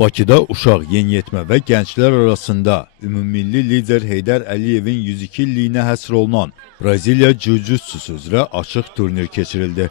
Bakıda uşaq, yeniyetmə və gənclər arasında ümumilli lider Heydər Əliyevin 102 illiyinə həsr olunan Braziliya Jiu-Jitsu üzrə açıq turnir keçirildi.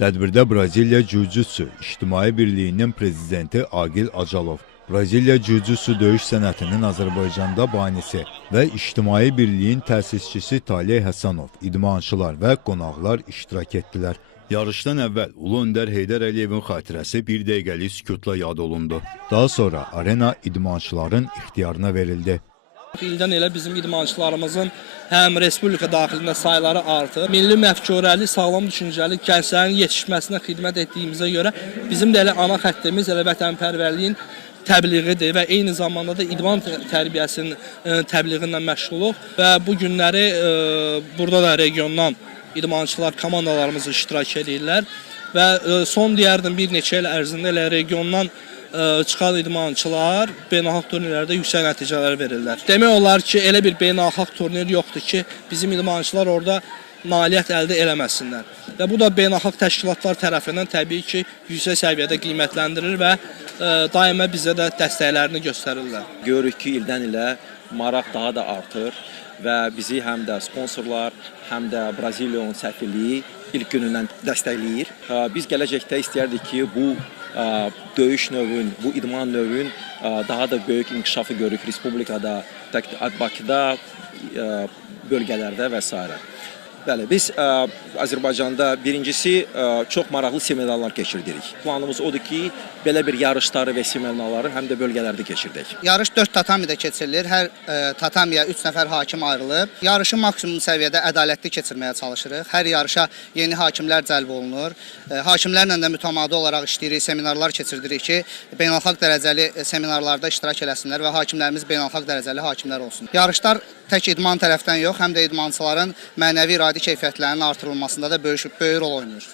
Tədbirdə Braziliya Jiu-Jitsu İctimai Birliyinin prezidenti Agil Acalov, Braziliya Jiu-Jitsu döyüş sənətinin Azərbaycanda banisi və İctimai Birliyin təsisçisi Taleh Həsənov, idmançılar və qonaqlar iştirak etdilər. Yarışdan əvvəl Ulu Öndər Heydər Əliyevin xatirəsi bir dəqiqəlik sükutla yad olundu. Daha sonra arena idmançıların ixtiyarına verildi. İldən elə bizim idmançılarımızın həm respublika daxilində sayları artır. Milli məfkurəli, sağlam düşüncəli gənclərin yetişməsinə xidmət etdiyimizə görə bizim də elə ana xəttimiz elə vətənpərvərliyin təbliğidir və eyni zamanda da idman tərbiyəsinin təbliği ilə məşğuluq və bu günləri burada da regiondan idmançılar, komandalarımız iştirak edirlər və son deyərdim bir neçə il ərzində elə regiondan çıxan idmançılar beynəlxalq turnirlərdə yüksək nəticələr verirlər. Demək olar ki, elə bir beynəlxalq turnir yoxdur ki, bizim idmançılar orada nailiyyət əldə eləməsinlər. Və bu da beynəlxalq təşkilatlar tərəfindən təbii ki, yüksək səviyyədə qiymətləndirilir və daima bizə də dəstəklərini göstərirlər. Görürük ki, ildən ilə maraq daha da artır və bizi həm də sponsorlar, həm də Braziliya səfirliyi ilk günündən dəstəkləyir. Biz gələcəkdə istəyərdik ki, bu döyüş növün, bu idman növün daha da böyük inkişafı görürük Respublikada, Bakıda, bölgələrdə və s. Bəli, biz Azərbaycanda birincisi çox maraqlı seminarlar keçirdirik. Planımız odur ki, belə bir yarışları və seminarları həm də bölgələrdə keçirdək. Yarış 4 tatamidə keçirilir. Hər tatamiyə 3 nəfər hakim ayrılıb. Yarışı maksimum səviyyədə ədalətli keçirməyə çalışırıq. Hər yarışa yeni hakimlər cəlb olunur. Hakimlərlə də mütəmadi olaraq işləyirik, seminarlar keçirdirik ki, beynəlxalq dərəcəli seminarlarda iştirak eləsinlər və hakimlərimiz beynəlxalq dərəcəli hakimlər olsun. Yarışlar tək idman tərəfdən yox, həm də idmançıların mənəvi iradi keyfiyyətlərinin artırılmasında da böyük rol oynayır.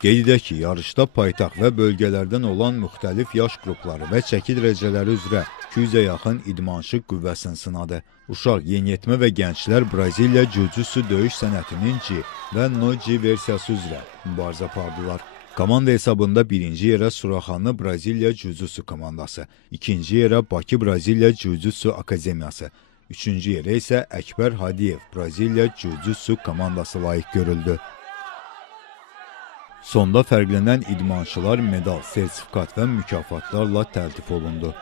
Qeyd edək ki, yarışda paytaxt və bölgələrdən olan müxtəlif yaş qrupları və çəki dərəcələri üzrə 200-ə yaxın idmançı qüvvəsini sınadı. Uşaq, yeniyetmə və gənclər Braziliya Jiu-Jitsu döyüş sənətinin G və No-G versiyası üzrə mübarizə apardılar. Komanda hesabında birinci yerə Suraxanlı Braziliya Jiu-Jitsu komandası, ikinci yerə Bakı Braziliya Jiu-Jitsu Akademiyası, üçüncü yerə isə Əkbər Hadiyev Braziliya Jiu-Jitsu komandası layiq görüldü. Sonda fərqlənən idmançılar medal, sertifikat və mükafatlarla təltif olundu.